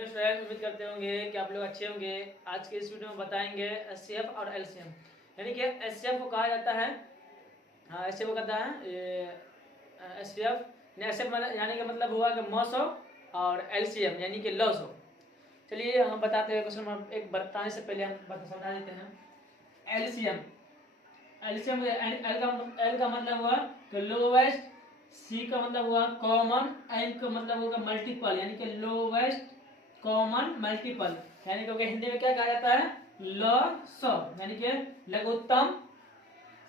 Hello student, उम्मीद करते होंगे कि आप लोग अच्छे होंगे। आज के इस वीडियो में बताएंगे एचसीएफ और एलसीएम, यानी कि एचसीएफ को कहा जाता है, हाँ एचसीएफ को कहता है एचसीएफ एचसीएफ यानी कि मतलब हुआ कि मॉस ऑफ और एलसीएम यानी कि लॉस ऑफ। चलिए हम बताते हैं क्वेश्चन नंबर एक बताने से पहले हम समझा देते हैं। एलसीएम एलसीएम एल का मतलब हुआ कि लोवेस्ट, सी का मतलब हुआ कॉमन, एम का मतलब होगा मल्टीपल यानी कि लोवेस्ट कॉमन मल्टीपल, यानी कि हिंदी में क्या कहा जाता है, लॉस ऑफ यानी कि लघुत्तम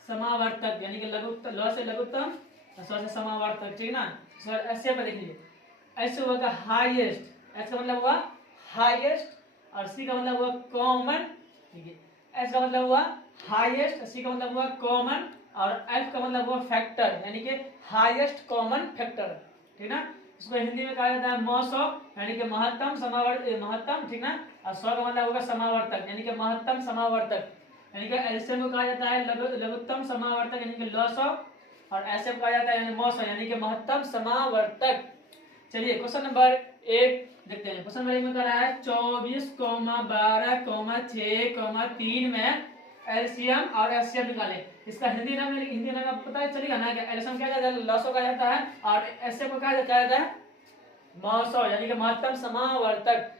समावर्तक, यानी कि लघुत्तम लॉ से लघुत्तम और सौ से समावर्तक, ठीक ना। सर ऐसे पर देखिए, ऐसे होगा हाईएस्ट, एस का मतलब हुआ हाईएस्ट और सी का मतलब हुआ कॉमन, ठीक है। एस का मतलब हुआ हाईएस्ट, सी का मतलब हुआ कॉमन और एफ का मतलब हुआ फैक्टर यानी कि हाईएस्ट कॉमन फैक्टर, ठीक ना। इसको हिंदी में कहा जाता है मॉस ऑफ यानी कि महत्तम महत्तम, ठीक ना। और सौ का मतलब होगा समावर्तक यानी कि महत्तम समावर्तक, यानी कि एलसीएम को कहा जाता है लघुत्तम समावर्तक यानी कि लॉस ऑफ, और एसएफ कहा जाता है यानी मॉस यानी कि महत्तम समावर्तक। चलिए क्वेश्चन नंबर एक देखते हैं। क्वेश्चन नंबर एक में कह रहा है 24,12,6,3 में एलसीएम और एचसीएफ निकाले। इसका हिंदी नाम आपको पता चलेगा ना कि एलसीएम क्या जाता है, लॉसो कहा जाता है, और एचसीएफ को क्या जाता है, मॉसो यानी कि महत्तम समावर्तक।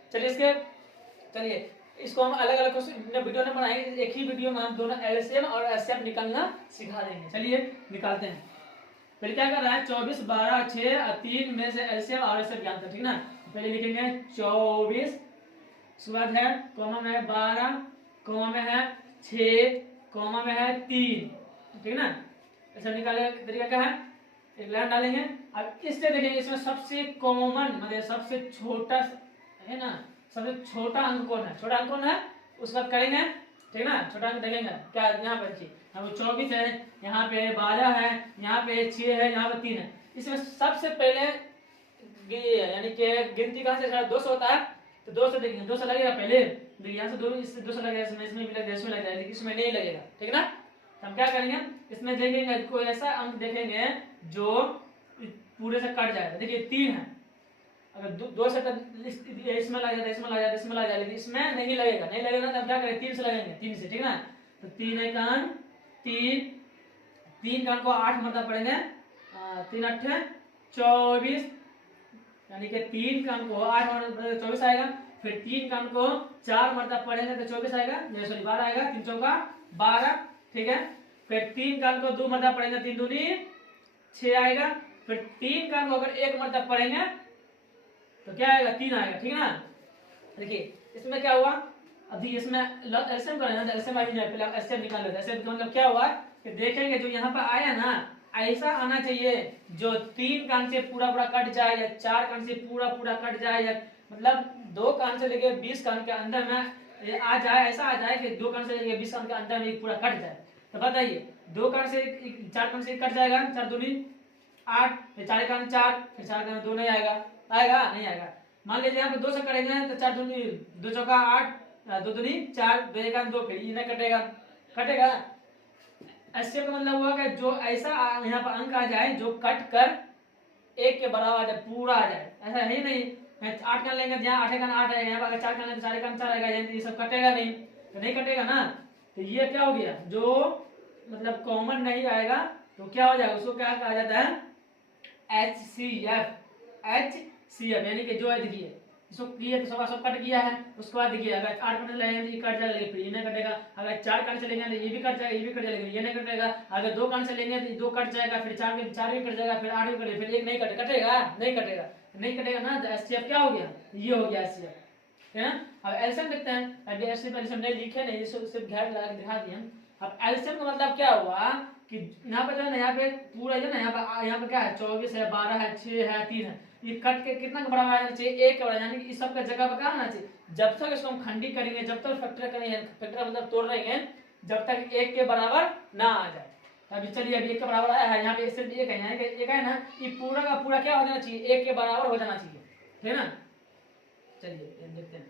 चलिए इसको हम अलग अलग वीडियो में बनाएंगे, एक ही वीडियो में हम दोनों एलसीएम और एचसीएफ निकालना सिखा देंगे। चलिए निकालते हैं। पहले क्या कर रहा है, 24, 12, 6 और 3 में से एलसीएम और एचसीएफ ज्ञात है, ठीक ना। पहले लिखेंगे 24, उसके बाद है कॉमा में है 12, कॉमा में है 6, कॉमा में है 3, ठीक ना। ऐसा निकालने का तरीका क्या है, एक लाइन डालेंगे। अब इससे देखेंगे इसमें सबसे कॉमन मतलब सबसे छोटा है ना, सबसे छोटा अंक कौन है, छोटा अंक कौन है उसका करेंगे, ठीक ना। छोटा अंक देखेंगे क्या, यहाँ पर देखिए 24 है, यहाँ पे 12 है, यहाँ पे 6 है, यहाँ पे 3 है। इसमें सबसे पहले यानी कि गिनती कहाँ से 2 से होता है, तो 2 से देखेंगे, 2 से लगेगा पहले, देखिए यहाँ से 2 इससे 2 से लगेगा, इसमें भी लगेगा, इसमें लगेगा, लेकिन इसमें नहीं लगेगा, ठीक ना। तो हम क्या करेंगे, इसमें देखेंगे कोई ऐसा अंक देखेंगे जो पूरे से कट जाएगा। देखिए 3 है, अगर 2 से इसमें लग जाता है, इसमें लग जाता है, इसमें लग जाएगा, लेकिन इसमें नहीं लगेगा, नहीं लगेगा तो हम क्या करें, 3 से लगेंगे, 3 से, ठीक ना। तो 3 एक कान 3 कान को 8 मतलब पड़ेंगे, 3 8 24 यानी कि 3 कान को 8 मतलब 24 आएगा। फिर 3 कान को 4 मतलब पड़ेंगे तो 24 आएगा, सॉरी 12 आएगा, 3 चौका 12, ठीक है। फिर 3 कान को 2 मतलब पड़ेंगे, 3 दूनी 6 आएगा। फिर 3 कान को अगर 1 मतलब पड़ेंगे तो क्या आएगा, 3 आएगा, ठीक है ना। देखिए इसमें क्या हुआ, अभी इसमें एलसीएम करेंगे तो एलसीएम अभी पहले एलसीएम निकाल लेते हैं। एलसीएम का मतलब क्या हुआ कि देखेंगे जो यहाँ पर आया ना ऐसा आना चाहिए जो 3 कान से पूरा पूरा कट जाए या 4 कान से पूरा पूरा कट जाए, या मतलब 2 कान से लेके 20 कान के अंदर में आ जाए, ऐसा आ जाए कि 2 कान से लेके 20 कान के अंदर में पूरा कट जाए। तो बताइए 2 कान से 4 कान से कट जाएगा, 4 दूनी 8, फिर 4 कान 4, फिर 4 कान 2 नहीं आएगा, आएगा नहीं आएगा। मान लीजिए यहाँ पे 2 से करेंगे तो 4 दूनी 2 चौका 8, 2 दूनी 4, 2 एक 2, फिर ये नहीं कटेगा, कटेगा। ऐसे का मतलब हुआ कि जो ऐसा यहाँ पर अंक आ जाए जो कट कर 1 के बराबर आ जाए, पूरा आ जाए, ऐसा है ही नहीं। 8 कान लेंगे, यहाँ 8 कान 8 आएगा, यहाँ पर 4 कान लेंगे 4 कान 4 आएगा, ये सब कटेगा नहीं, तो नहीं कटेगा ना। तो ये क्या हो गया, जो मतलब कॉमन नहीं आएगा तो क्या हो जाएगा, उसको क्या कहा जाता है, HCF, HCF यानी कि जो देखिए इसको किया तो सब कट गया है। उसके बाद देखिए अगर 8 कान लेंगे तो ये कट जाएगा, फिर ये नहीं कटेगा। अगर 4 कान से लेंगे तो ये भी कट जाएगा, ये भी कट जाएगा, ये नहीं कटेगा। अगर 2 कान से लेंगे तो 2 कट जाएगा, फिर 4 भी कट जाएगा, फिर 8 भी कटेगा, फिर 1 नहीं कटेगा, नहीं कटेगा, नहीं कटेगा ना। तो एचसीएफ क्या हो गया, ये हो गया एचसीएफ, है ना। अब एलसीएम देखते हैं, अभी एचसीएफ एलसीएम नहीं लिखे नहीं, सिर्फ घेर लगा के दिखा दिए। अब एलसीएम का मतलब क्या हुआ कि यहाँ पे जो है ना, यहाँ पे पूरा जो है ना, यहाँ पे क्या है 24 है, 12 है, 6 है, 3 है, ये कट के कितना बड़ा आना चाहिए, 1 के बड़ा, यानी कि इस सब का जगह पर क्या आना चाहिए। जब तक इसको हम खंडी करेंगे, जब तक फैक्टर करेंगे, फैक्टर मतलब तोड़ रहेंगे, जब तक 1 के बराबर ना आ जाए। अभी चलिए अभी 1 के बराबर आया है, यहाँ पे सिर्फ 1 है, यहाँ पे 1 है ना, ये पूरा का पूरा क्या हो जाना चाहिए, 1 के बराबर हो जाना चाहिए, ठीक है ना। चलिए देखते हैं।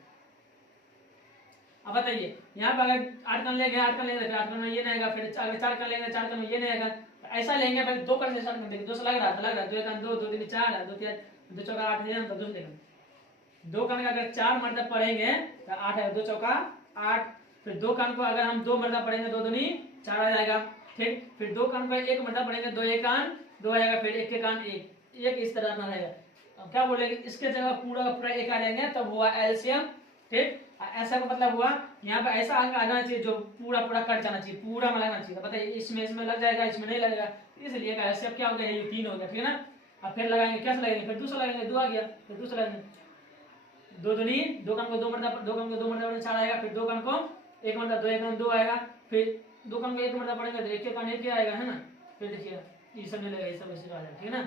अब बताइए यहाँ पे अगर 8 कान लेंगे, 8 कान लेंगे, फिर 8 कान में ये नहीं आएगा, फिर अगर 4 कान लेंगे, 4 कान में ये नहीं आएगा, ऐसा लेंगे। फिर 2 कान से स्टार्ट कर देंगे, 2 से लग रहा है, 2 एक 2 2 3 4 2 3 2 चौका 8 है, तो 2 से लेंगे। दो का अंक अगर 4 मरतब पढ़ेंगे तो 8 है, 2 चौका 8। फिर दो का अंक को अगर हम 2 मरतब पढ़ेंगे, 2 दूनी 4 आ जाएगा। ठीक, फिर 2 का अंक को 1 मरतब पढ़ेंगे, 2 एक कान 2 आएगा, फिर 1 के कान 1 इस तरह अपना रहेगा। अब क्या बोलेंगे, इसके जगह पूरा का पूरा 1 आ जाएंगे, तब हुआ एलसीएम। ठीक, ऐसा का मतलब हुआ यहाँ पे ऐसा अंक आ जाना चाहिए जो पूरा पूरा कट जाना चाहिए, पूरा में लगना चाहिए। बताइए इसमें लग जाएगा, इसमें नहीं लगेगा, इसलिए एलसीएम क्या हो गया, ये 3 हो गया। ठीक है ना। अब फिर लगाएंगे, कैसे लगेंगे, फिर दूसरा लगेंगे, 2 आ गया, फिर दूसरा लगेंगे, 2 दूनी 2 का अंक को 2 मरतब 4 आएगा, फिर 2 का अंक को 1 मरतब 2 एक कान 2 आएगा, फिर 2 का अंक को 1 मरतब पढ़ेंगे तो 1 के कान 1 आएगा, है ना। फिर देखिए ये सब नहीं लगेगा, ये सब ऐसे आ जाएगा। ठीक है ना,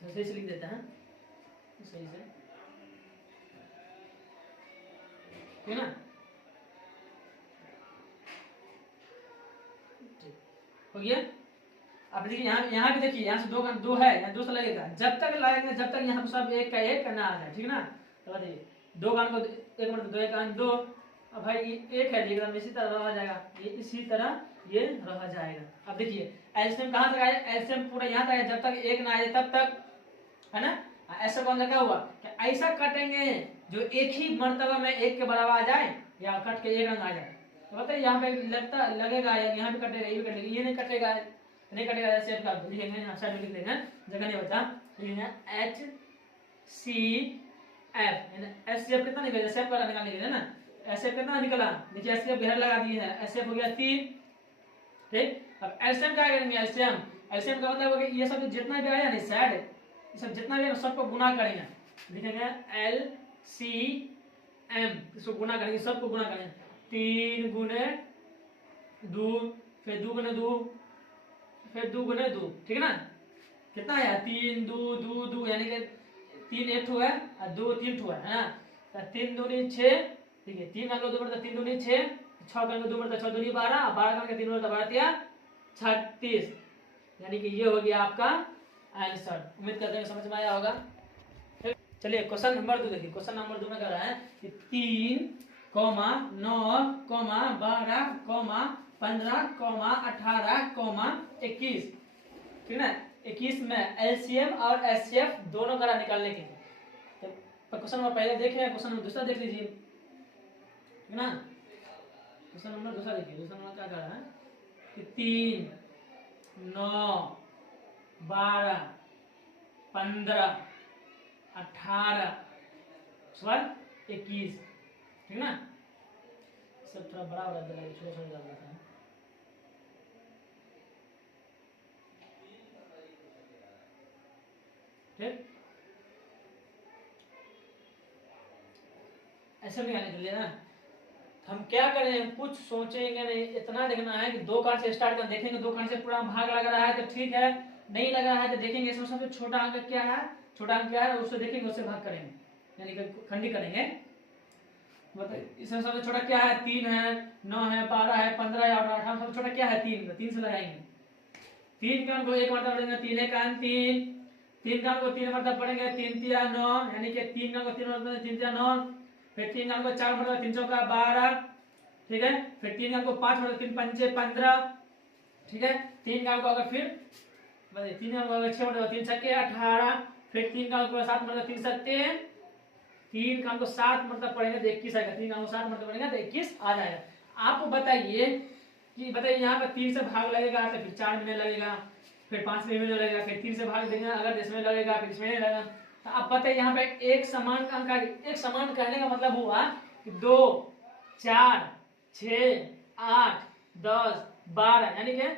तो सही से लिख देते हैं, सही से। ठीक है ना, हो गया। अब देखिए यहाँ भी देखिए, यहाँ से 2 का 2 है, यहाँ 2 से लगेगा, जब तक लगेगा जब तक यहाँ पे सब 1 का 1 ना आ जाए। ठीक है ना, तो बताइए 2 का अंक को 1 मरतब 2 एक कान 2, अब भाई ये 1 है, एकदम इसी तरह रह जाएगा, ये इसी तरह ये रह जाएगा। अब देखिए एलसीएम कहाँ तक आया, एलसीएम पूरा यहाँ तक आया, जब तक 1 ना आए तब तक, है ना। ऐसा कौन लगा हुआ कि ऐसा कटेंगे जो एक ही मर्तबा में 1 के बराबर आ जाए, या कट के 1 अंक आ जाए। तो बताइए यहाँ पे लगता लगेगा, यहाँ भी कटेगा, ये भी कटेगा, ये नहीं कटेगा, नहीं कटेगा। ऐसे आप लिखेंगे, अच्छा लिख देंगे, जगह नहीं बचा, लिखेंगे HCF। एचसीएफ कितना निकला, एचसीएफ का निकाल लीजिए ना, एचसीएफ कितना निकला, देखिए एचसीएफ घर लगा दिए हैं, एचसीएफ हो गया 3। ठीक, अब एलसीएम क्या करेंगे, एलसीएम एलसीएम का मतलब ये सब जितना भी आया ना साइड, ये सब जितना भी है सबको गुना करेंगे, लिखेंगे LCM, इसको गुना करेंगे, सबको गुना करेंगे, 3 गुने 2, फिर 2 गुने 2, फिर 2 गुने 2। ठीक है ना, कितना है 3 2 2 2, यानी कि 3 एक ठो है और 2 3 ठो है ना, तो 3 दूनी 6। ठीक है, 3 का 2 मरतब 3 दूनी 6, 6 का 2 मरतब 6 दूनी 12, 12 का 3 मरतब 12 36, यानी कि ये हो गया आपका आंसर। उम्मीद करते हैं समझ में आया होगा। चलिए क्वेश्चन नंबर 2 देखिए, क्वेश्चन नंबर 2 में कह रहा है कि 3, 9, 12, 15, 18, 21। ठीक है, 21 में एलसीएम और एचसीएफ दोनों करा निकालने के लिए। तो क्वेश्चन नंबर पहले देखे, क्वेश्चन नंबर दूसरा देख लीजिए। ठीक है ना, क्वेश्चन नंबर दूसरा देखिए, दूसरा नंबर क्या कर रहा है कि 3, 9, 12, 15, 18, 21। ठीक है ना, सब थोड़ा बड़ा बड़ा दिया, छोटा छोटा डाल देता है। ठीक, ऐसे निकालने के लिए ना हम क्या करें, कुछ सोचेंगे नहीं, इतना देखना है कि 2 कार्ड से स्टार्ट कर, देखेंगे 2 कार्ड से पूरा भाग लग रहा है तो ठीक है, नहीं लग रहा है तो देखेंगे इसमें सबसे छोटा अंक क्या है, छोटा अंक क्या है उससे देखेंगे, उससे भाग करेंगे, यानी कि खंडी करेंगे। बताइए इसमें सबसे छोटा क्या है, 3 है, 9 है, 12 है, 15 है, 18, सबसे छोटा क्या है 3, 3 से लगाएंगे। 3 का अंक को 1 मरतब पढ़ेंगे, 3 एक अंक 3, 3 का अंक को 3 मरतब पढ़ेंगे, 3 3 9, यानी कि 3 का अंक को 3 मरतब 3 3 9, फिर 3 का अंक को 4 मरतब 3 चौका 12। ठीक है, फिर 3 का अंक को 5 मरतब 3 पंचे 15। ठीक है, 3 का अंक को अगर फिर 3 का अंक को अगर 6 मरतब 3 छक्के 18, फिर 3 का अंक को 7 मरतब 3 सत्ते, 3 का अंक को 7 मरतब पढ़ेंगे तो 21 आएगा, 3 का अंक को 7 मरतब पढ़ेंगे तो 21 आ जाएगा। आप बताइए कि बताइए यहाँ पर 3 से भाग लगेगा तो फिर 4 में लगेगा, फिर 5 में लगेगा, फिर 3 से भाग देंगे अगर इसमें लगेगा, फिर इसमें नहीं लगेगा। तो आप बताइए यहाँ पे एक समान अंक, एक समान कहने का मतलब हुआ कि 2, 4, 6, 8, 10, 12, यानी कि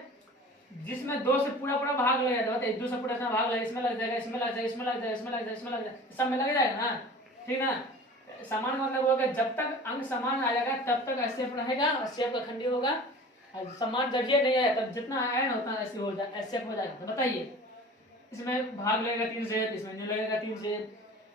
जिसमें 2 से पूरा पूरा भाग लगेगा, तो बताइए 2 से पूरा भाग लगेगा, इसमें लग जाएगा, इसमें लग जाएगा, इसमें लग जाएगा, इसमें लग जाएगा, इसमें लग जाएगा, सब में लग जाएगा ना। ठीक ना, समान मतलब होगा जब तक अंक समान आएगा तब तक ऐसे रहेगा, शेप का खंडी होगा, समान जब ये नहीं आया तब जितना आया ना उतना ऐसे हो जाए, ऐसे हो जाएगा। तो बताइए इसमें भाग लगेगा 3 से, इसमें नहीं लगेगा 3 से,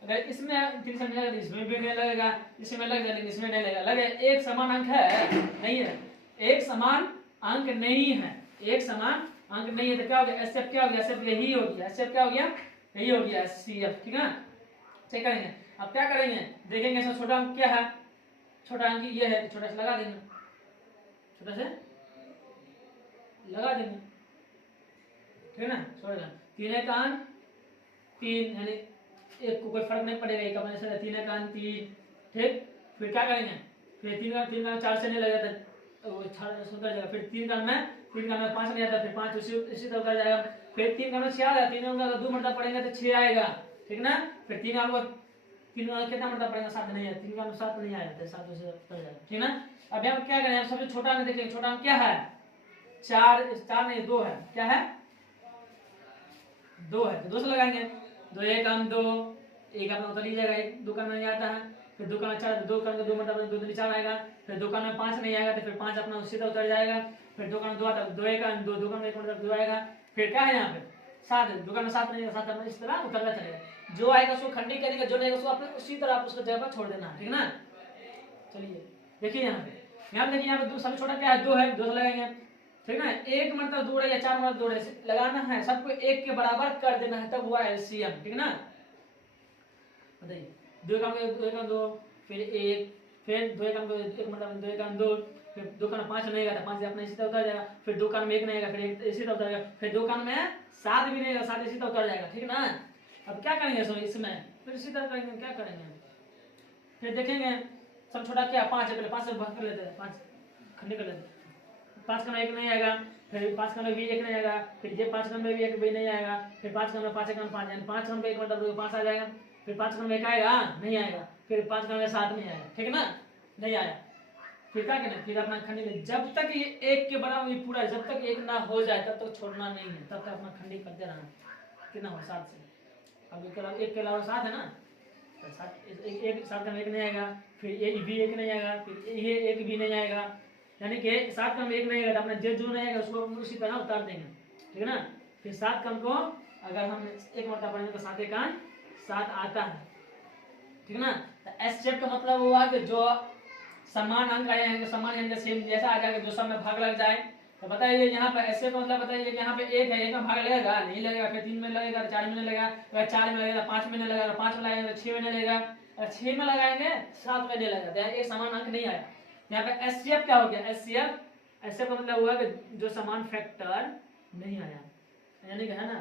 अगर इसमें 3 से नहीं लगेगा इसमें भी नहीं लगेगा, इसमें लग जाएगा इसमें नहीं लगेगा। लगे एक समान अंक है नहीं है, एक समान अंक नहीं है, एक समान अंक नहीं है, तो क्या हो गया, एचसीएफ क्या हो गया, एचसीएफ यही हो गया, एचसीएफ क्या हो गया, यही हो गया एचसीएफ। ठीक है, चेक करेंगे। अब क्या करेंगे, देखेंगे इसमें छोटा अंक क्या है, छोटा अंक ये है, छोटा से लगा देंगे, छोटा से लगा देंगे। ठीक है ना, छोटा 3 एक अंक 3, यानी एक को कोई फर्क नहीं पड़ेगा, एक अपने से 3 का 3, ठीक। फिर क्या करेंगे, फिर 3 का 4 से नहीं लगेगा तो वो सुधर जाएगा। फिर 3 का में 5 नहीं आता, फिर 5 इसी तरह कर जाएगा। फिर 3 का 6 आ रहा है, 3 का 2 मरतबा पड़ेंगे तो 6 आएगा, ठीक ना। फिर 3 का कितना मरतबा पड़ेगा, 7 नहीं है, 3 का 7 नहीं आया था, 7 से कर जाएगा, ठीक ना। अब यहाँ क्या करें, सबसे छोटा अंक देखेंगे, छोटा अंक क्या है, 4 नहीं 2 है, क्या है 2 है, तो 2 से लगाएंगे, 2 1 हम 2, एक अपना उतर लीजिएगा, एक 2 का नहीं आता है। फिर 2 का 4, 2 का 2 मतलब 2 4 आएगा। फिर 2 का 5 नहीं आएगा, तो फिर 5 अपना उसी तरह उतर जाएगा। फिर 2 का 2 आता है, 2 1 2, 2 का 1 मतलब 2 आएगा। फिर क्या है यहाँ पे 7 है, 2 का 7 नहीं आएगा, 7 अपना इस तरह उतरता चलेगा। जो आएगा उसको खंडी करेंगे, जो नहीं आएगा उसको आपने उसी तरह आप उसको जगह पर छोड़ देना, ठीक ना। चलिए देखिए यहाँ पे, देखिए यहाँ पे सबसे छोटा क्या है, 2 है, 2 से लगाएंगे, ठीक है। एक मतलब 2 या 4 मतलब 2 लगाना है, सबको 1 के बराबर कर देना है, तब हुआ एलसीएम, ठीक ना। बताइए 2 का 2, फिर 1, फिर 2 का 1 मतलब 2 का 2, फिर 2 का 5 नहीं आएगा, 5 अपना इसी तरह उतर जाएगा। फिर 2 का 1 नहीं आएगा, फिर 1 इसी तरह उतर जाएगा। फिर 2 का 7 भी नहीं आएगा, 7 इसी तरह उतर जाएगा, ठीक ना। अब क्या करेंगे इसमें, फिर इसी तरह करेंगे, क्या करेंगे, फिर देखेंगे सब छोटा क्या 5 है, पहले 5 से भाग कर लेते हैं, 5 खंडी कर लेते हैं। 5 का 1 नहीं आएगा, फिर 5 का भी 1 नहीं आएगा, फिर ये 5 का भी 1 भी नहीं आएगा। फिर 5 का 5 का 5 यानी 5 का 1 मतलब 5 आ जाएगा। फिर 5 का 1 आएगा, नहीं आएगा। फिर 5 का 7 नहीं आएगा, ठीक ना, नहीं आया। फिर क्या करना, फिर अपना खंडी में जब तक ये 1 के बराबर ये पूरा, जब तक 1 ना हो जाए तब तक छोड़ना नहीं है, तब तक अपना खंडी करते रहना। कितना हो 7 से, अब 1 के अलावा 7 है ना, 7 का 1 नहीं आएगा, फिर ये भी 1 नहीं आएगा, फिर ये 1 भी नहीं आएगा, यानी कि 7 का 1 नहीं आएगा, अपना जो नहीं आएगा उसको उसी तरह उतार देंगे, ठीक है ना। फिर 7 कम को अगर हम 1 मरतबा पढ़ेंगे तो 7 का 7 आता है, ठीक ना। तो एस शेप का मतलब हुआ कि जो समान अंक आए हैं, समान यानी सेम जैसा आ जाएगा, जो सब में भाग लग जाए। तो बताइए यहाँ पर ऐसे का मतलब बताइए कि यहाँ पे 1 है, 1 में भाग लगेगा नहीं लगेगा, फिर 3 में लगेगा, 4 में नहीं लगेगा, अगर 4 में लगेगा 5 में नहीं लगेगा, 5 में लगाएंगे तो 6 में नहीं लगेगा, अगर 6 में लगाएंगे 7 में नहीं लगेगा, एक समान अंक नहीं आया। यहाँ पे एससीएफ क्या हो गया, एससीएफ का मतलब हुआ कि जो समान फैक्टर नहीं आया, यानी कि है ना,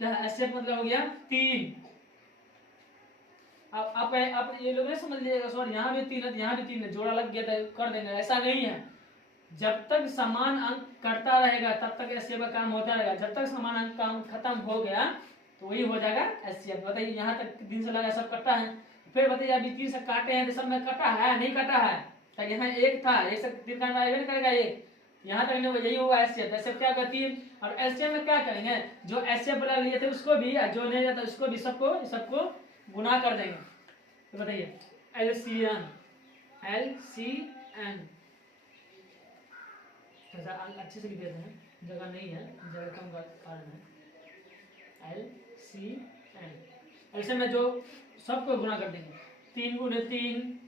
क्या एससीएफ मतलब हो गया 3। अब आप ये लोग नहीं समझ लीजिएगा सर यहाँ भी 3 है, यहाँ भी 3 है, जोड़ा लग गया तो कर देंगे, ऐसा नहीं है। जब तक समान अंक करता रहेगा तब तक एससीएफ का काम होता रहेगा, जब तक समान अंक काम खत्म हो गया तो वही हो जाएगा एससीएफ। बताइए यहाँ तक 3 से लगा सब कटा है, फिर बताइए अभी 3 से काटे हैं तो सब में कटा है नहीं कटा है, तो यहाँ 1 था, 1 से 3 का नहीं करेगा 1, यहाँ तक नहीं, यही होगा एससीएफ। एससीएफ क्या होगा 3, और एससीएफ में क्या करेंगे, जो एससीएफ वाला लिए थे उसको भी, जो नहीं जाता उसको भी, सबको गुना कर देंगे। तो बताइए एलसीएम, अच्छे से लिख देते हैं, जगह नहीं है, जगह कम कारण है। एलसीएम में जो सबको गुना कर देंगे, 3 गुने 3,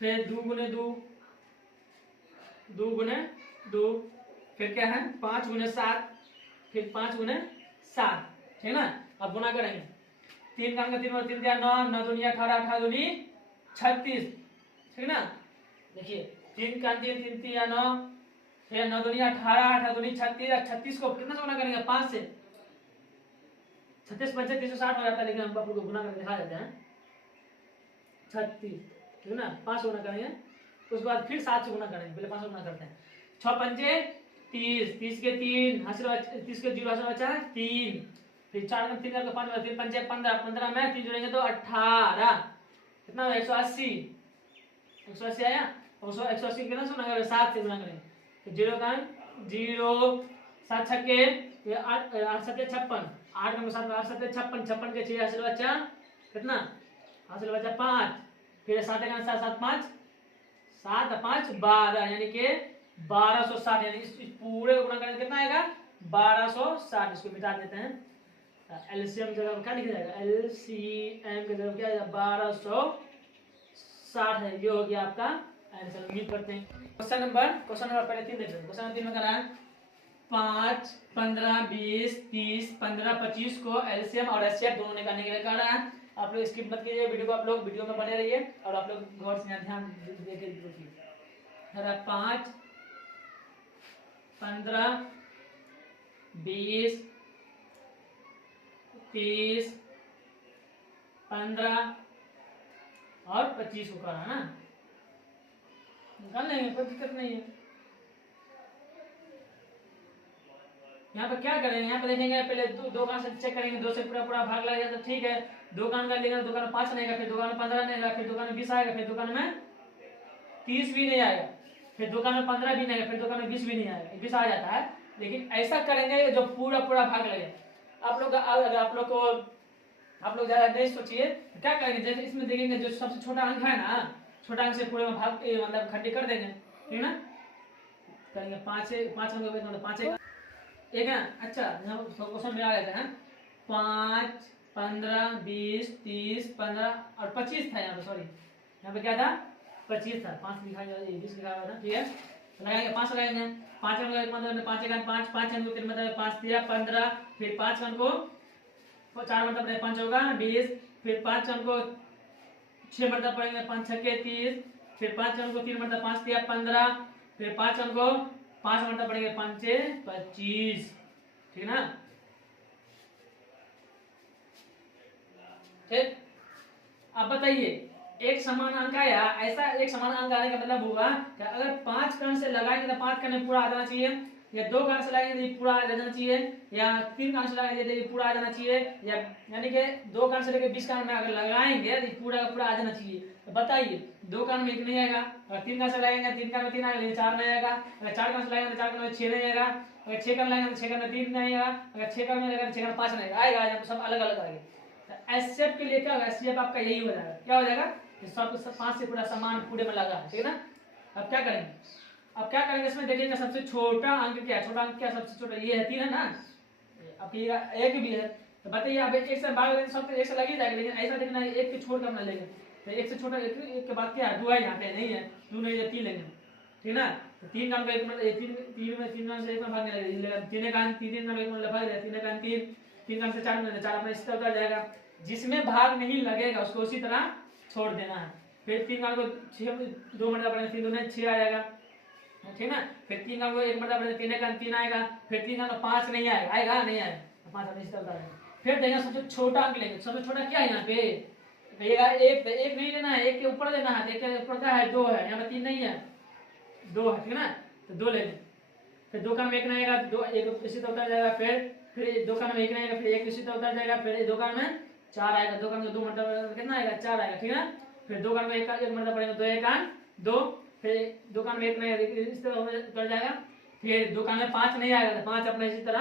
फिर 2 गुने 2, 2 गुने 2, फिर क्या है 5 गुने 7, फिर 5 गुने 7, ठीक ना। अब गुना करेंगे, 3 का 3 और 3 दिया 9, 9 दूनी 18, 18 दूनी 36, ठीक ना। देखिए 3 का 3, 3 3 9, फिर 9 दूनी 18, 18 दूनी 36, 36 को कितना से गुना करेंगे 5 से, 36 5 360 हो जाता है, लेकिन हम आपको गुना करके दिखा देते हैं 36, ठीक ना। 5 गुना करेंगे, उसके बाद फिर 7 से गुना करेंगे, पहले 5 से गुना करते हैं, 6 पंजे 30, 30 के 3 हासिल, 30 के 0 हासिल बचा 3, फिर 4 का 3 का 5, 3 पंजे 15, 15 में 3 जोड़ेंगे तो 18, कितना 180, 180 आया। 180 कितना से गुना करेंगे 7 से गुना करेंगे, तो 0 का 0, 7 छक्के 8, 8 7 56, 8 का 7 8 7 56, 56 के 6 हासिल बचा कितना, हासिल बचा 5, फिर 7 का 7 7 5, 7 5 12, यानी कि 1260, यानी इस पूरे गुना करने कितना आएगा 1260। इसको मिटा देते हैं, एलसीएम जगह क्या लिखा जाएगा, एलसीएम की जगह क्या आएगा 1260 है, ये हो गया आपका आंसर। उम्मीद करते हैं क्वेश्चन नंबर पहले 3 देखते हैं। क्वेश्चन नंबर 3 में करा है 5 15 20 30 15 25 को एलसीएम और एचसीएफ दोनों निकालने के लिए कह रहा है। आप लोग स्किप मत कीजिए वीडियो को, आप लोग वीडियो में बने रहिए और आप लोग गौर से ध्यान देके देखिए। 5 15 20 30, 15 और 25 को करना है ना, निकाल लेंगे, कोई दिक्कत नहीं है। यहाँ पे क्या करेंगे, यहाँ पे देखेंगे पहले दो कान से चेक करेंगे, 2 से पूरा पूरा भाग लगेगा तो ठीक है, 2 कान का लेंगे, 2 कान में 5 नहीं आएगा, फिर 2 कान में 15 नहीं आएगा, फिर 2 कान में 20 आएगा, फिर 2 कान में 30 भी नहीं आएगा, फिर 2 कान में 15 भी नहीं आएगा, फिर 2 कान में 20 भी नहीं आएगा, 20 आ जाता है। लेकिन ऐसा करेंगे जो पूरा पूरा भाग लगे। आप लोग अगर आप लोग ज्यादा नहीं सोचिए, क्या करेंगे, जैसे इसमें देखेंगे जो सबसे छोटा अंक है ना, छोटा अंक से पूरे में भाग मतलब खंडी कर देंगे, ठीक है ना, करेंगे 5 अंक मतलब 5 एक है। अच्छा यहाँ क्वेश्चन में आ गया था 5, 15, 20, 30, 15 और 25 था यहाँ पे, सॉरी यहाँ पे क्या था 25 था, 5 लिखा गया 20 लिखा हुआ था, ठीक है। लगाएंगे 5 लगाएंगे, 5 अंक मतलब 5 एक 5, 5 अंक को मतलब 5 3 15, फिर 5 अंक को 4 मतलब 5 होगा 20, फिर 5 अंक को 6 मतलब पड़ेंगे 5 6 30, फिर 5 अंक को 3 मतलब 5 3 15, फिर 5 अंक को 5 मतलब पड़ेंगे 5 6 25, ठीक है ना। ठीक, अब बताइए एक समान अंक आया, ऐसा एक समान अंक आने का मतलब होगा कि अगर 5 कण से लगाएंगे तो 5 कण में पूरा आ जाना चाहिए, या 2 कण से लगाएंगे तो पूरा आ जाना चाहिए, या 3 कण से लगाएंगे तो पूरा आ जाना चाहिए, या यानी कि 2 कण से लेकर 20 कण में अगर लगाएंगे तो पूरा पूरा आ जाना चाहिए। तो बताइए 2 कण में 1 नहीं आएगा, अगर 3 कण से लगाएंगे 3 कण में 3 आएगा, 4 नहीं आएगा, अगर 4 कण से लगाएंगे तो 4 कण में 6 नहीं आएगा, अगर 6 कण लगाएंगे तो 6 कण में 3 नहीं आएगा, अगर 6 कण में लगाएंगे तो 6 कण में 5 नहीं आएगा, सब अलग अलग आएंगे। एसएफ के लिए क्या होगा, एसएफ आपका यही हो जाएगा, क्या हो जाएगा, सब 5 से पूरा सामान पूरे में लगा, ठीक है ना। अब क्या करेंगे, अब क्या करेंगे इसमें देखेंगे सबसे छोटा अंक क्या है, छोटा अंक क्या सबसे छोटा, ये है 3 है ना, अब ये एक भी है, तो बताइए अब एक से भाग लेंगे सब तो एक से लग ही जाएगा, लेकिन ऐसा देखना है एक के छोड़ कर अपना लेंगे, तो एक से छोटा एक के बाद क्या है 2 है, यहाँ पे नहीं है 2 नहीं है 3 लेंगे, ठीक है ना। तो 3 का अंक एक मतलब 3 में से एक में भागने लगेगा, 3 का अंक 3 का एक में भाग जाएगा, 3 का अंक 3 का अंक से 4 में 4 अपना इस तरह उतर जाएगा, जिसमें भाग नहीं लगेगा उसको उसी तरह छोड़ देना है। फिर 3 का को 6 2 मतलब पड़ेगा 3 2 6 आ जाएगा, ठीक ना। फिर 3 का को 1 मतलब पड़ेगा 3 का 3 आएगा, फिर 3 का 5 नहीं आएगा, आएगा नहीं आएगा, 5 अपने इस तरह उतर जाएगा। फिर देखेंगे सबसे छोटा अंक लेंगे, सबसे छोटा क्या है यहाँ पे एक नहीं लेना है, एक के ऊपर लेना है, एक के ऊपर क्या है 2 है, यहाँ पे 3 नहीं है 2 है, ठीक है ना, तो 2 ले लें। फिर 2 का में 1 नहीं आएगा, 2 एक इसी तरह उतर जाएगा, फिर 2 का में 1 नहीं आएगा, फिर 1 इसी तरह उतर जाएगा, फिर 2 का में 4 आएगा, 2 का में 2 मतलब कितना आएगा 4 आएगा, ठीक है। फिर 2 का में 1 मतलब पड़ेगा 2 1 2, फिर 2 का में 1 नहीं आएगा इस तरह उतर जाएगा, फिर 2 का में 5 नहीं आएगा तो 5 अपना इसी तरह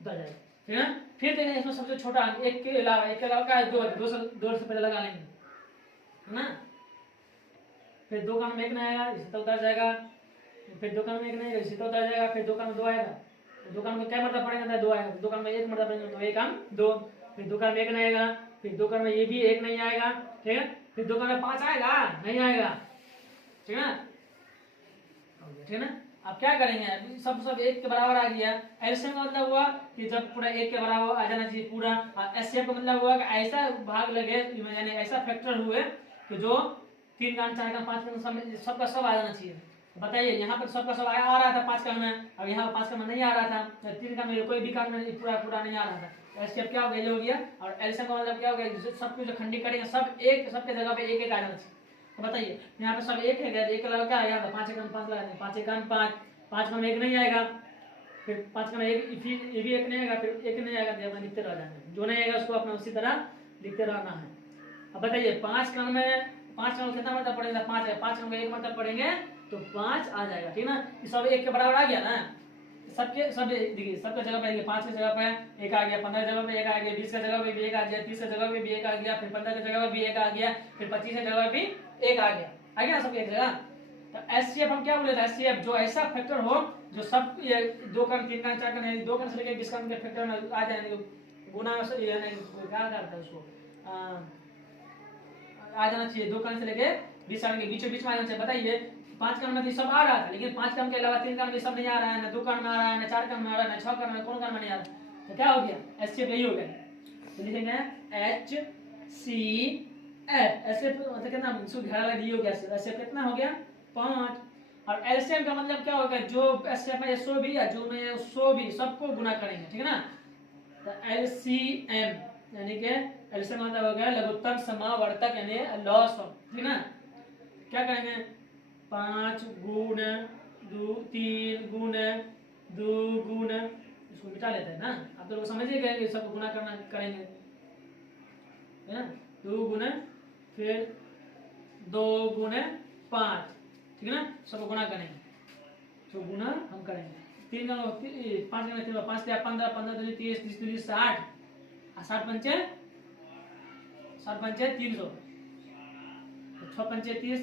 उतर जाएगा, ठीक है। फिर देखेंगे इसमें सबसे छोटा अंक एक के अलावा क्या है 2 से पहले लगा लेंगे, है ना। फिर 2 का में 1 नहीं आएगा इसी तरह उतर जाएगा, फिर 2 का में 1 नहीं आएगा इसी तरह उतर जाएगा, फिर 2 का में 2 आएगा, 2 का में क्या मतलब पड़ेगा 2 आएगा, 2 का में 1 मतलब पड़ेगा तो 1 2, फिर 2 का में 1 नहीं आएगा, फिर 2 का में ये भी 1 नहीं आएगा, ठीक है। फिर 2 का में 5 आएगा नहीं आएगा, ठीक है ना, ठीक है ना। अब क्या करेंगे सब एक के बराबर आ गया, एलसीएम का मतलब हुआ कि जब पूरा एक के बराबर आ जाना चाहिए पूरा, एचसीएफ का मतलब हुआ कि ऐसा भाग लगे यानी ऐसा फैक्टर हुए कि जो 3 का 4 का 5 का सबका सब आ जाना चाहिए। बताइए यहाँ पर सबका सब आ रहा था 5 का में, अब यहाँ 5 का में नहीं आ रहा था, 3 का में कोई भी काम में पूरा नहीं आ रहा था, एचसीएफ क्या हो गया ये हो गया, और एलसीएम का मतलब क्या हो गया सब कुछ खंडी करेंगे सब एक सबके जगह पे एक आ जाना चाहिए। तो बताइए यहाँ पे सब एक है, एक लगा क्या यहाँ 5 एक 5 लगा दें, 5 एक 5, 5 का में 1 नहीं आएगा, फिर 5 का में 1 फिर ये भी 1 नहीं आएगा, फिर 1 नहीं आएगा तो अपना लिखते रह जाएंगे, जो नहीं आएगा उसको अपना उसी तरह लिखते रहना है। अब बताइए 5 का में कितना मतलब पड़ेगा 5 है, 5 का 1 मतलब पड़ेंगे तो 5 आ जाएगा, ठीक ना। सब एक के बराबर आ गया ना, सबके सब देखिए सबके जगह पे 5 की जगह पे 1 आ गया, 15 जगह पे 1 आ गया, 20 की जगह पे भी 1 आ गया, 30 की जगह पे भी 1 आ गया, फिर 15 की जगह पे भी 1 आ गया, फिर 25 की जगह पे भी 1 आ गया ना सब एक जगह। तो एचसीएफ हम क्या बोले थे, एचसीएफ जो ऐसा फैक्टर हो जो सब ये 2 का 3 का 4 का नहीं 2 का से लेकर 20 का के फैक्टर में आ जाए, गुना में से यानी क्या करता है उसको आ जाना चाहिए, 2 का से लेके 20 का के बीच में आ जाना चाहिए। बताइए 5 का में सब आ रहा था, लेकिन 5 का के अलावा 3 का में सब नहीं आ रहा है, ना 2 का में आ रहा है, ना 4 का में आ रहा है, ना 6 का में, कौन का में नहीं आ रहा, तो क्या हो गया एचसीएफ यही हो गया। तो लिखेंगे HCF, एचसीएफ मतलब कितना इसको घेरा लगा दिया हो गया, एचसीएफ कितना हो गया 5, और एलसीएम का मतलब क्या होगा जो एचसीएफ में 100 भी या जो में 100 भी सबको गुना करेंगे, ठीक है ना। तो एलसीएम यानी कि एलसीएम मतलब हो गया लघुत्तम समावर्तक यानी लॉस ऑफ, ठीक ना। क्या करेंगे 5 गुण 2 3 गुण 2 गुण, इसको मिटा लेते हैं ना। आप तो लोग समझिए गए कि सब गुना करना करेंगे है ना। 2 गुण फिर 2 गुण 5, ठीक है ना, सब गुना करेंगे तो गुना हम करेंगे 3 का 5 का 3 5 या 15 15 दूनी 30 30 दूनी 60 60 पंचे 300 6 पंचे 30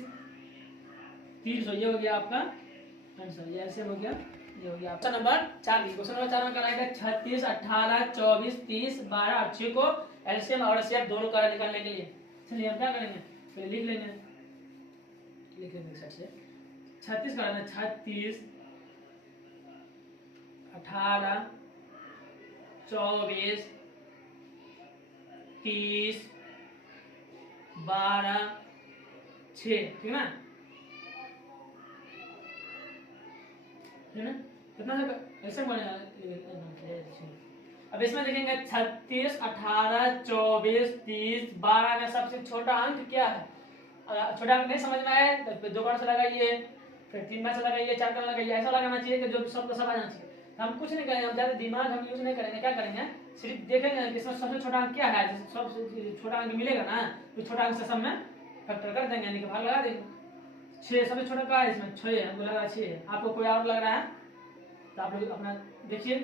300, ये हो गया आपका आंसर। ये ऐसे हो गया, ये हो गया क्वेश्चन नंबर 4। क्वेश्चन नंबर 4 में कराएगा 36 18 24 30 12 और 6 को एलसीएम और एचसीएफ दोनों का निकालने के लिए। चलिए हम क्या करेंगे, पहले लिख लेंगे से 36 कराना 36 18 24 30 12 6, ठीक ना, है ना। कितना ऐसे बनेगा। अब इसमें देखेंगे 36 18 24 30 12 का सबसे छोटा अंक क्या है। छोटा अंक नहीं समझ में आए तो 2 बार से लगाइए, फिर 3 बार से लगाइए, 4 बार लगाइए, ऐसा लगाना चाहिए कि जो सबको सब आ जाना चाहिए। हम कुछ नहीं करेंगे, हम ज्यादा दिमाग हम यूज नहीं करेंगे। क्या करेंगे, सिर्फ देखेंगे कि इसमें सबसे छोटा अंक क्या है। सबसे छोटा अंक मिलेगा ना तो छोटा अंक से सब में फैक्टर कर देंगे, यानी कि भाग लगा देंगे। 6 सबसे छोटा क्या है, इसमें 6 है, हमको लगा 6 है। आपको कोई और लग रहा है तो आप लोग अपना देखिए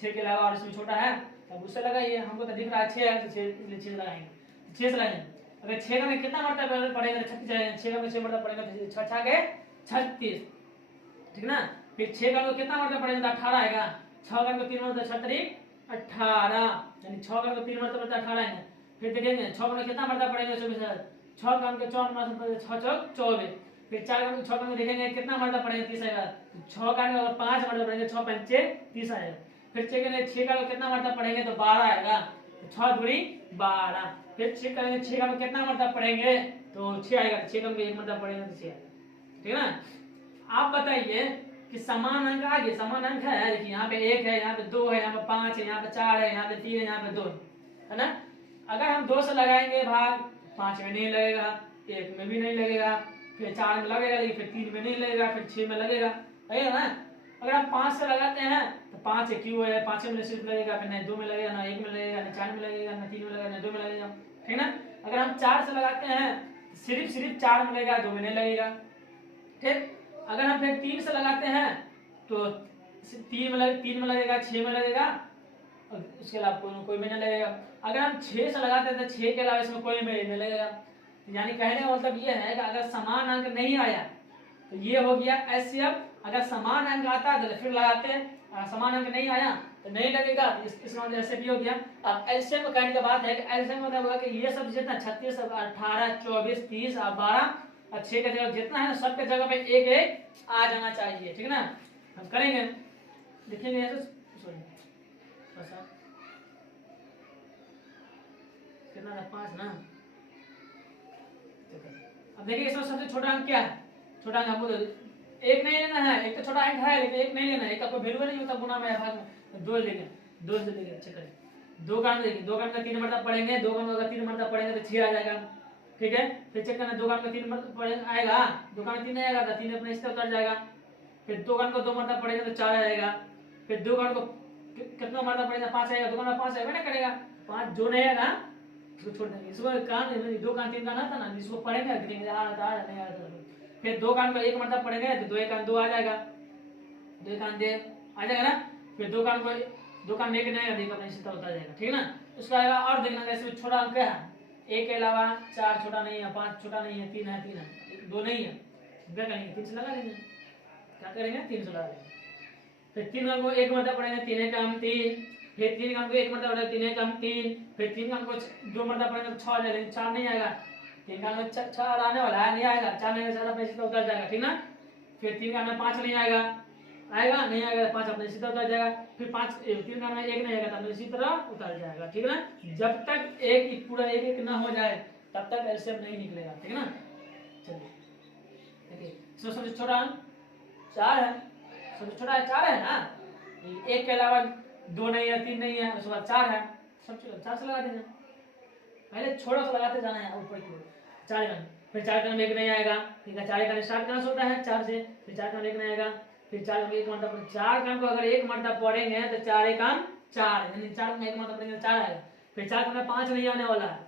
6 के अलावा और इसमें छोटा है तब उससे लगाइए। हमको तो दिख रहा है 6 है तो 6 इसलिए 6 लगाएंगे, 6 से लगाएंगे। अगर 6 का में कितना मरतबा पड़ेगा, 36 जाएगा, 6 का में 6 मरतबा पड़ेगा तो 6 6 के 36, ठीक ना। फिर 6 का में कितना मरतबा पड़ेगा तो 18 आएगा। 6 का में 3 मरतबा 6 3 18, यानी 6 का में 3 मरतबा 18 आएगा। फिर देखेंगे 6 में कितना मरतबा पड़ेगा 24, 6 का में 4 मरतबा 6 चौक 24। फिर 4 का में 6 का देखेंगे कितना मरतबा पड़ेगा 30 आएगा। 6 का में 5 मरतबा पड़ेंगे 6 पंचे 30 आएगा। फिर 6 का में कितना मरतबा पड़ेंगे तो 12 आएगा, 6 दूनी 12। फिर चेक करेंगे 6 का में कितना मरतबा पड़ेंगे तो 6 आएगा, 6 का में 1 मरतबा पड़ेगा तो 6 आएगा, ठीक है ना। आप बताइए कि समान अंक आ गए, समान अंक है। देखिए यहाँ पे 1 है, यहाँ पे 2 है, यहाँ पे 5 है, यहाँ पे 4 है, यहाँ पे 3 है, यहाँ पे 2 है ना। अगर हम 2 से लगाएंगे भाग 5 में नहीं लगेगा, 1 में भी नहीं लगेगा, फिर 4 में लगेगा, लेकिन फिर 3 में नहीं लगेगा, फिर 6 में लगेगा ना। अगर हम 5 से लगाते हैं तो 5 क्यों है, 5 में सिर्फ लगेगा, फिर नहीं 2 में लगेगा, ना 1 में लगेगा, ना 4 में लगेगा, ना 3 में लगेगा, ना 2 में लगेगा, ठीक ना। अगर हम 4 से लगाते हैं सिर्फ 4 में लगेगा, 2 में नहीं लगेगा, ठीक। अगर हम फिर 3 से लगाते हैं तो 3 में लगेगा, 6 में लगेगा, और उसके अलावा कोई में नहीं लगेगा। अगर हम 6 से लगाते हैं तो 6 के अलावा इसमें कोई में नहीं लगेगा। यानी कहने का मतलब ये है कि अगर समान अंक नहीं आया तो ये हो गया एचसीएफ। अगर समान अंक आता है तो फिर लगाते हैं, समान अंक नहीं आया तो नहीं लगेगा, इसका मतलब ऐसे भी हो गया। अब एलसीएम में कहने की बात है कि एलसीएम मतलब होगा कि ये सब जितना 36 18 24 30 और 12 और 6 के जगह जितना है सबके जगह पे 1 1 आ जाना चाहिए, ठीक है ना। हम करेंगे, देखेंगे कितना था 5 ना। अब देखिए इसमें सबसे छोटा अंक क्या है, छोटा अंक हमको 1 नहीं लेना है। एक तो छोटा अंक है लेकिन 1 नहीं लेना है, एक का कोई वैल्यू नहीं होता गुना में भाग में। 2 लेंगे, 2 से लेंगे, अच्छा करें 2 का देखिए 2 का 3 मरतबा पढ़ेंगे, 2 का अगर 3 मरतबा पढ़ेंगे तो 6 आ जाएगा, ठीक है। फिर चेक करना 2 का 3 मरतबा पढ़ेंगे आएगा, 2 का 3 नहीं आएगा तो 3 अपने इससे उतर जाएगा। फिर 2 का 2 मरतबा पढ़ेंगे तो 4 आ जाएगा। फिर 2 का कितना मरतबा पढ़ेगा 5 आएगा, 2 का 5 आएगा ना करेगा, 5 जो नहीं आएगा इसको छोड़ देंगे। इसको कान 2 कान 3 कान आता ना, इसको पढ़ेंगे गिनेंगे आ नहीं आता। फिर 2 कान का 1 मरतबा पढ़ेंगे तो 2 1 कान 2 आ जाएगा, 2 कान दे आ जाएगा ना। फिर 2 कान को 2 कान में नहीं आएगा, देखो अपने सीधा उतर जाएगा, ठीक है ना। उसका आएगा और देखना इसमें छोटा अंक है 1 के अलावा 4 छोटा नहीं है, 5 छोटा नहीं है, 3 है, 3 है, 2 नहीं है, क्या करेंगे 3 से लगा देंगे। क्या करेंगे 3 से लगा देंगे। फिर 3 कान को 1 मरतबा पढ़ेंगे 3 कम 3, फिर 3 कान को 1 मरतबा पढ़ेंगे 3 कम 3, फिर 3 कान को 2 मरतबा पढ़ेंगे तो 6 आ जाएगा, 4 नहीं आएगा। 3 कान में 6 आने वाला है, नहीं आएगा, 4 नहीं आएगा, 4 अपने सीधा उतर जाएगा, ठीक ना। फिर 3 कान में 5 नहीं आएगा, आएगा नहीं आएगा, 5 अपने सीधा उतर जाएगा। फिर 3 कान में 1 नहीं आएगा तो इसी तरह उतर जाएगा, ठीक है ना। जब तक एक पूरा 1 1 ना हो जाए तब तक एलसीएम नहीं निकलेगा, ठीक है ना। चलिए देखिए सबसे छोटा अंक 4 है, सबसे छोटा है 4 है ना। 1 के अलावा 2 नहीं है, 3 नहीं है, उसके बाद 4 है, सब 4 से लगा देंगे। पहले छोटा सा लगाते जाना है ऊपर की ओर। 4 का फिर 4 का 1 नहीं आएगा, ठीक है। 4 का स्टार्ट कहाँ से होता है 4 से, फिर 4 का 1 नहीं आएगा, फिर 4 का 1 मतलब 4 का को अगर 1 मतलब पढ़ेंगे तो 4 1 4, यानी 4 का 1 मतलब पढ़ेंगे 4 आएगा। फिर 4 का 5 नहीं आने वाला है,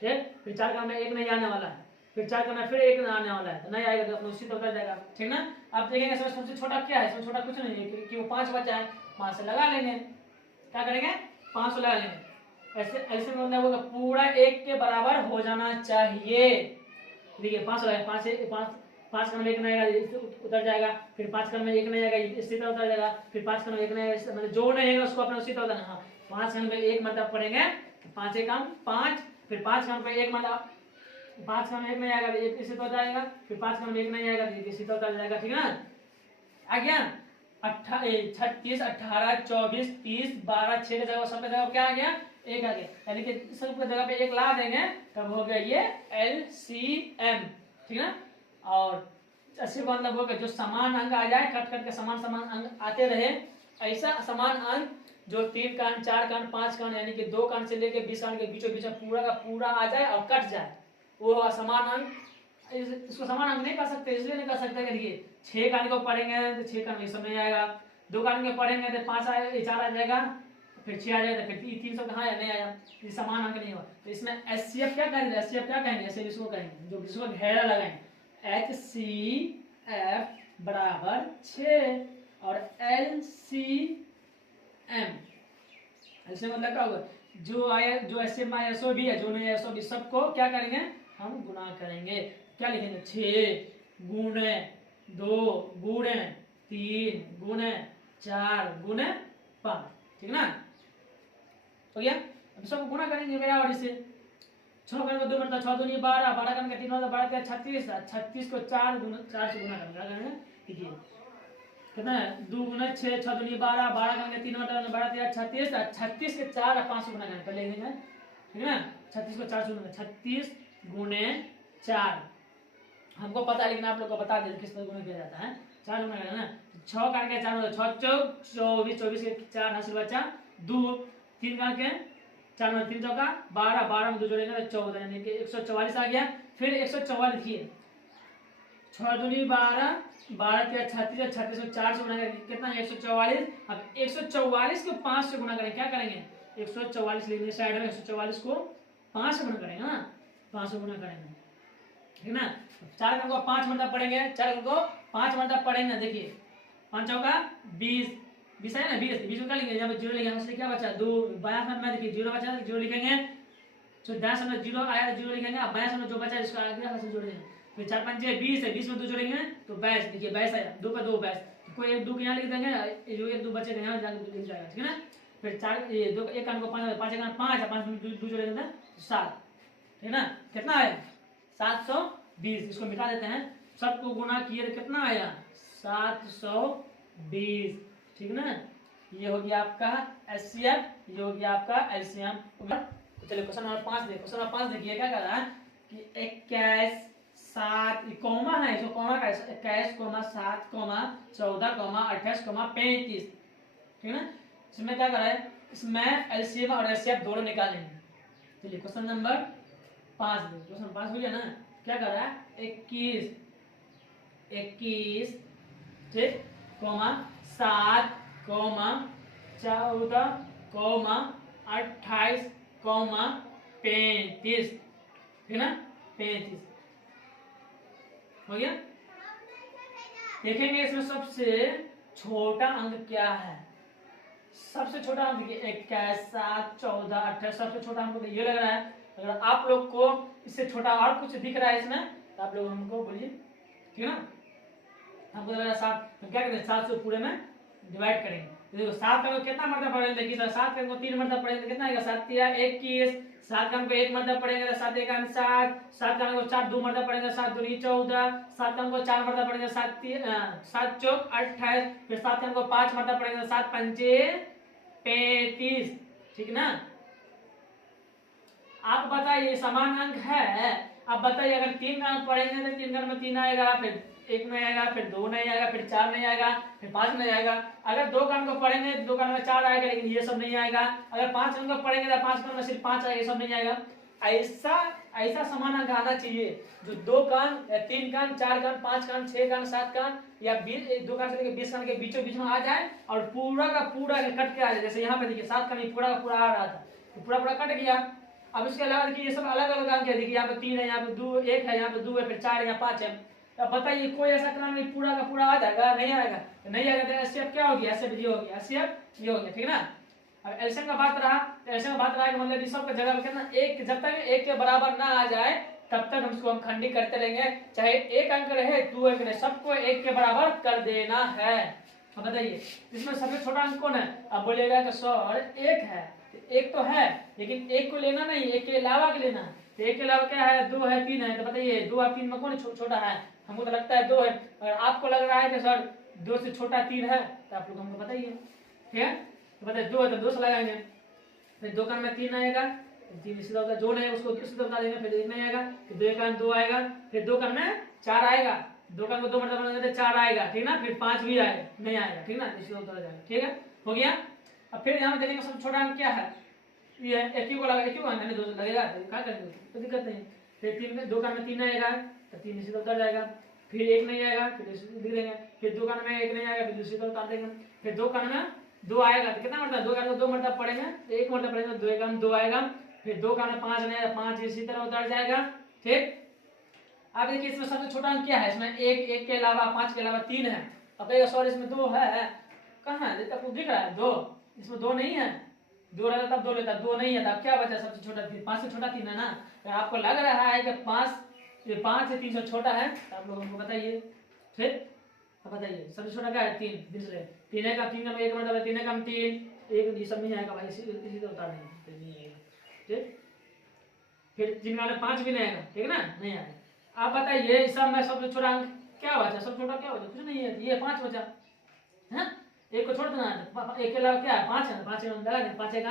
ठीक। फिर 4 का 1 नहीं आने वाला है, फिर 4 का फिर 1 आने वाला है, तो नहीं आएगा तो अपना उसी तो उतर जाएगा, ठीक ना। अब देखेंगे इसमें सबसे छोटा क्या है, इसमें छोटा कुछ नहीं है क्योंकि वो 5 बचा है, 5 से लगा लेंगे। क्या करेंगे 5 से लगा लेंगे। ऐसे ऐसे मतलब होगा पूरा 1 के बराबर हो जाना चाहिए। देखिए 5 लगाए, 5 से 5 का 1 नहीं आएगा, उतर जाएगा। फिर 5 का 1 नहीं आएगा, इसी तरह उतर जाएगा। फिर 5 का 1 नहीं आएगा, मतलब जो नहीं आएगा उसको अपने उसी तरह उतारना। हाँ 5 का 1 मतलब पढ़ेंगे 5 1 5, फिर 5 का 1 मतलब 5 का 1 नहीं आएगा, इसी तरह जाएगा। फिर 5 का 1 नहीं आएगा, इसी तरह उतर जाएगा, ठीक है ना। आ गया 36 18 24 30 12, 6 की जगह सब जगह क्या आ गया 1 आ गया, यानी कि सब जगह पे 1 ला देंगे तब हो गया ये LCM, ठीक है ना। और ऐसे मतलब होगा जो समान अंक आ जाए, कट कट के समान समान अंक आते रहे, ऐसा समान अंक जो 3 कान 4 कान 5 कान यानी कि 2 कान से लेके 20 कान के बीचों बीच पूरा का पूरा आ जाए और कट जाए, वो समान अंक। इसको समान अंक नहीं कर सकते, इसलिए नहीं कर सकते कि देखिए 6 कान को पढ़ेंगे तो 6 कान में सब नहीं आएगा, 2 कान के पढ़ेंगे तो 5 4 आ जाएगा, फिर 6 आ जाएगा, फिर 300 कहाँ है नहीं आया, ये समान अंक नहीं हुआ। तो इसमें HCF क्या कहेंगे, HCF क्या कहेंगे, ऐसे इसको कहेंगे जो इसको घेरा लगाएंगे HCF बराबर 6 और LCM, ऐसे मतलब क्या होगा जो आया जो HCF आया सो भी है, जो नहीं आया सो भी, सबको क्या करेंगे हम गुणा करेंगे। क्या लिखेंगे 6 गुणे 2 गुणे 3 गुणे 4 गुणे 5, ठीक ना। हो गया। अब सब गुणा करेंगे मेरा और इसे 6 का 2 मतलब 6 दूनी 12, 12 का 3 मतलब 12 36, 36 को 4 से गुणा करेंगे। देखिए कितना है 2 गुना 6 6 दूनी 12, 12 का 3 मतलब 12 36, 36 के 4 और 5 से गुणा करेंगे पहले लिखेंगे, ठीक है ना। 36 को 4 से गुणा 36 गुणे 4, हमको पता है लेकिन आप लोग को बता दें किस तरह गुणा किया जाता है। 4 गुणा करना ना 6 करके 4 मतलब 6 चौक 24, 24 के 4 हासिल बचा 2, 3 करके 4 मतलब 3 चौका 12, 12 में 2 जोड़ेंगे तो 14, यानी कि 144 आ गया। फिर 144 देखिए 6 दूनी 12, 12 के 36, 36 को 4 से गुणा करेंगे कितना है 144। अब 144 को 5 से गुणा करेंगे, क्या करेंगे 144 लिखने साइड में 144 को 5 से गुणा करेंगे ना, 5 से गुणा करेंगे, ठीक ना। 4 का 5 मतलब पढ़ेंगे, 4 को 5 मतलब पढ़ेंगे। देखिए 5 चौका 20, 20 है ना 20, 20 को क्या लिखेंगे जब 0 लिखेंगे उससे क्या बचा 2, बायां हाथ में देखिए 0 बचा 0 लिखेंगे, तो दाएं साइड में 0 आया 0 लिखेंगे, अब बायां साइड में जो बचा इसको आगे हाथ से जोड़ देंगे। फिर 4 5 20 है, 20 में 2 जोड़ेंगे तो 22, देखिए 22 आया, 2 का 2 22, कोई एक 2 यहाँ लिख देंगे, जो 1 2 बचेगा यहाँ जाके लिख जाएगा, ठीक है ना। फिर 4 ये 2 एक कान को 5, 5 का 5 5 में 2 जोड़ेंगे 7, ठीक है ना। कितना है 720, इसको मिटा देते हैं, सबको गुणा किए तो कितना आया 720, ठीक ना। ये हो गया आपका HCF, ये हो गया आपका LCM। चलिए क्वेश्चन नंबर 5 देखिए, क्वेश्चन नंबर 5 देखिए क्या कर रहा है कि 21 7 कॉमा है, इसको कॉमा का 21, 7, 14, 28, 35, ठीक है ना। इसमें क्या कर रहा है, इसमें LCM और HCF दोनों निकालेंगे। चलिए क्वेश्चन नंबर 5 देखिए, क्वेश्चन 5 हो गया ना। क्या कर रहा है 21 ठीक 7, 14, 28, 35, ठीक ना 35 हो गया। देखेंगे इसमें सबसे छोटा अंक क्या है, सबसे छोटा अंक देखिए 21, 7, 14, 28, सबसे छोटा हमको ये लग रहा है। अगर आप लोग को इससे छोटा और कुछ दिख रहा है इसमें तो आप लोग हमको बोलिए, ठीक है ना। हमको लग रहा है 7, तो क्या करेंगे 7 से पूरे में डिवाइड करेंगे। तो देखो 7 का कितना मतलब पढ़ेंगे, देखिए 7 का 3 मतलब पढ़ेंगे तो कितना आएगा 7 3 21, 7 का 1 मतलब पढ़ेंगे तो 7 1 7, 7 का 4 2 मतलब पढ़ेंगे 7 2 14, 7 का 4 मतलब पढ़ेंगे 7 चौक 28, फिर 7 का 5 मतलब पढ़ेंगे 7 5 35, ठीक ना। आप बताइए समान अंक है, आप बताइए अगर 3 का अंक पढ़ेंगे तो 3 का में 3 आएगा, फिर 1 नहीं आएगा, फिर 2 नहीं आएगा, फिर 4 नहीं आएगा, फिर 5 नहीं आएगा। अगर 2 का अंक पढ़ेंगे तो 2 का में 4 आएगा, लेकिन ये सब नहीं आएगा। अगर 5 अंक पढ़ेंगे तो 5 का में सिर्फ 5 आएगा, ये सब नहीं आएगा। ऐसा ऐसा समान अंक आना चाहिए जो 2 कान, 3 कान, 4 कान, 5 कान, 6 कान, 7 कान या 2 कान से लेकर 20 कान के बीचों बीच में आ जाए और पूरा का पूरा कट के आ जाए। जैसे यहाँ पे देखिए 7 कान पूरा का पूरा आ रहा था, तो पूरा पूरा कट गया। अब इसके अलावा देखिए ये सब अलग अलग अंक है, देखिए यहाँ पे 3 है, यहाँ पे 2 1 है, यहाँ पे 2 है, फिर 4 है, यहाँ 5 है। अब बताइए कोई ऐसा क्रम नहीं पूरा का पूरा आ जाएगा? नहीं आएगा। तो नहीं आएगा तो एचसीएफ क्या होगी? एचसीएफ ये हो गया, एचसीएफ ये हो गया, ठीक है ना। अब एलसीएम का बात रहा, तो एलसीएम का बात रहा कि मतलब इस सब का जगह पे कितना, एक, जब तक 1 के बराबर ना आ जाए तब तक हम खंडी करते रहेंगे, चाहे 1 अंक रहे 2 अंक रहे, सबको 1 के बराबर कर देना है। अब बताइए इसमें सबसे छोटा अंक कौन है? अब बोलिएगा कि सर 1 है, 1 तो है लेकिन 1 को लेना नहीं, 1 के अलावा के लेना है। तो 1 के अलावा क्या है? 2 है, 3 है। तो बताइए 2 और 3 में कौन छोटा है? हमको तो लगता है 2 है। अगर आपको लग रहा है कि सर 2 से छोटा 3 है तो आप लोग हमको बताइए, ठीक है। तो बताइए 2 है तो 2 से लगाएंगे, फिर 2 कान में 3 आएगा, 3 सीधा होता है, जो नहीं है उसको सीधा बता देंगे, फिर 1 नहीं आएगा, फिर 2 कान 2 आएगा, फिर 2 कान में 4 आएगा, 2 कान को 2 मतलब बनाते हैं 4 आएगा, ठीक ना। फिर 5 भी आएगा, नहीं आएगा, ठीक ना, सीधा उतर जाएगा, ठीक है, हो गया। अब फिर यहाँ देखेंगे सबसे छोटा अंक क्या है? ये एक ही को लगा, एक ही को मैंने 2 लगेगा तो क्या करेंगे, तो दिक्कत नहीं। फिर 3 में 2 कान में 3 आएगा तो 3 सीधा उतर जाएगा, फिर 1 नहीं आएगा, फिर लिख देंगे, फिर 2 कान में 1 नहीं आएगा, फिर सीधा उतार देंगे, फिर 2 कान में 2 आएगा तो कितना मतलब 2 कान में 2 मतलब पड़ेंगे तो 1 मतलब पड़ेगा, 2 कान 2 आएगा, फिर 2 कान में 5 नहीं आएगा, 5 इसी तरह उतर जाएगा, ठीक। अब देखिए इसमें सबसे छोटा अंक क्या है? इसमें 1 के अलावा 5 के अलावा 3 है। अब कहेगा सॉरी इसमें 2 है, कहाँ है? आपको दिख रहा है 2, इसमें 2 नहीं है, 2 रहता तब 2 लेता, 2 नहीं है, तब क्या बचा? सबसे छोटा 3, 5 से छोटा 3 है ना। अगर आपको लग रहा है कि 5 से 3 से छोटा है तो आप लोग हमको बताइए, ठीक। अब बताइए सबसे छोटा क्या है? 3, दूसरे 3 है का 3 का 1 मतलब 3 है का 3, 1 ये सब नहीं आएगा भाई, इसी तो उतार देंगे, नहीं आएगा, ठीक। फिर जिनका 5 भी नहीं आएगा, ठीक है ना, नहीं आएगा। आप बताइए सब में सबसे छोटा अंक क्या बचा? सब छोटा क्या बचा? कुछ नहीं है, ये 5 बचा है, 1 को छोड़ देना है, 1 के अलावा क्या है? 5 है, 5 लगा दें, 5 का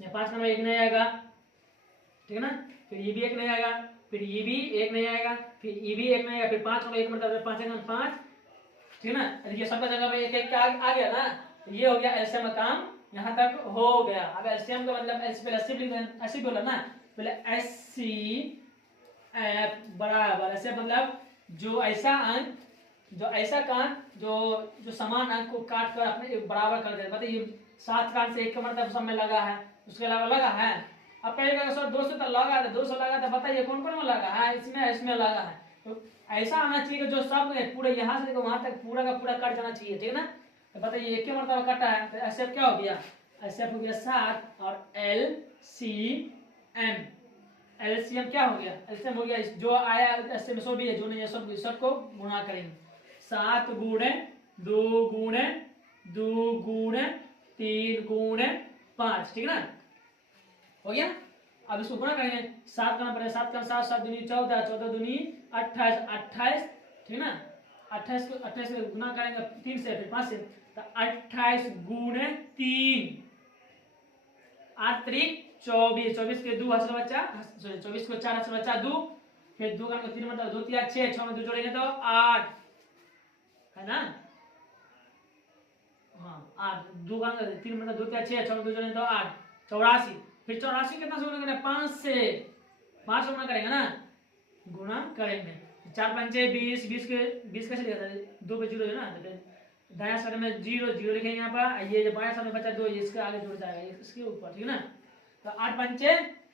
या 5 का 1 नहीं आएगा, ठीक है ना। फिर ये भी 1 नहीं आएगा, फिर ये भी 1 नहीं आएगा, फिर ये भी 1 नहीं आएगा, फिर 5 का 1 मतलब 5 का 5, ठीक है ना। देखिए सबका जगह पे 1 आ गया ना, ये हो गया एलसीएम का काम, यहाँ तक हो गया। अब एलसीएम का मतलब एलसीएम बोला ना, पहले एचसीएफ बराबर ऐसे मतलब जो ऐसा अंक, जो ऐसा कान जो समान अंक को काट कर अपने बराबर कर दे। बताइए 7 कान से 1 का मतलब सब में लगा है, उसके अलावा लगा है। अब कहिएगा सर 200 तो लगा था, 200 लगा था, बताइए कौन कौन में लगा है? इसमें लगा है। तो ऐसा आना चाहिए कि जो सब पूरे यहाँ से लेकर वहां तक पूरा का पूरा कट जाना चाहिए, ठीक है ना। तो बताइए 1 के मतलब कटा है तो एचसीएफ क्या हो गया? एचसीएफ हो गया 7 और एलसीएम, एलसीएम क्या हो गया? एलसीएम हो गया जो आया एलसीएम सो भी है, जो नहीं है सब को गुणा करेंगे, 7 गुणे 2 गुणे 2 गुणे 3 गुणे 5, ठीक है ना, हो गया। अब इसको गुणा करेंगे, 7 करना पड़ेगा, 7 का 7 7 दूनी 14, 14 दूनी 28, 28, ठीक है ना। 28 को गुणा करेंगे 3 से फिर 5 से, तो 28 गुणे 3 8 3 24, 24 के 2 हंस बच्चा, सॉरी 24 को 4 हंस बच्चा 2, फिर 2 का 3 मतलब 2 3 6, 6 में 2 जोड़ेंगे तो 8 है ना, हाँ 8, 2 का 3 मतलब 2 3 6, 6 में 2 जोड़ेंगे तो 8, 84, फिर 84 कितना से गुणा करेंगे? 5 से, 5 से गुणा करेंगे ना, गुणा करेंगे 4 5 20, 20 के 20 कैसे लिखा था? 2 पे 0 है ना, दाया साइड में 0 0 लिखेंगे यहाँ पर, ये जो बाया साइड में बचा 2 इसके आगे जुड़ जाएगा इसके ऊपर, ठीक है ना। तो 8 5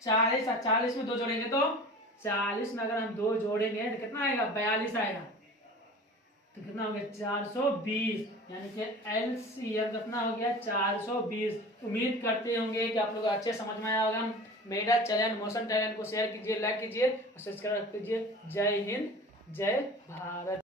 40, 40 में 2 जोड़ेंगे तो 40 में अगर हम 2 जोड़ेंगे तो कितना आएगा? 42 आएगा, तो कितना हो गया? 420, यानी कि एलसीएम कितना हो गया? 420। उम्मीद करते होंगे कि आप लोग अच्छे समझ में आया होगा। मेरा चैनल मोशन टैलेंट को शेयर कीजिए, लाइक कीजिए और सब्सक्राइब कीजिए। जय हिंद, जय भारत।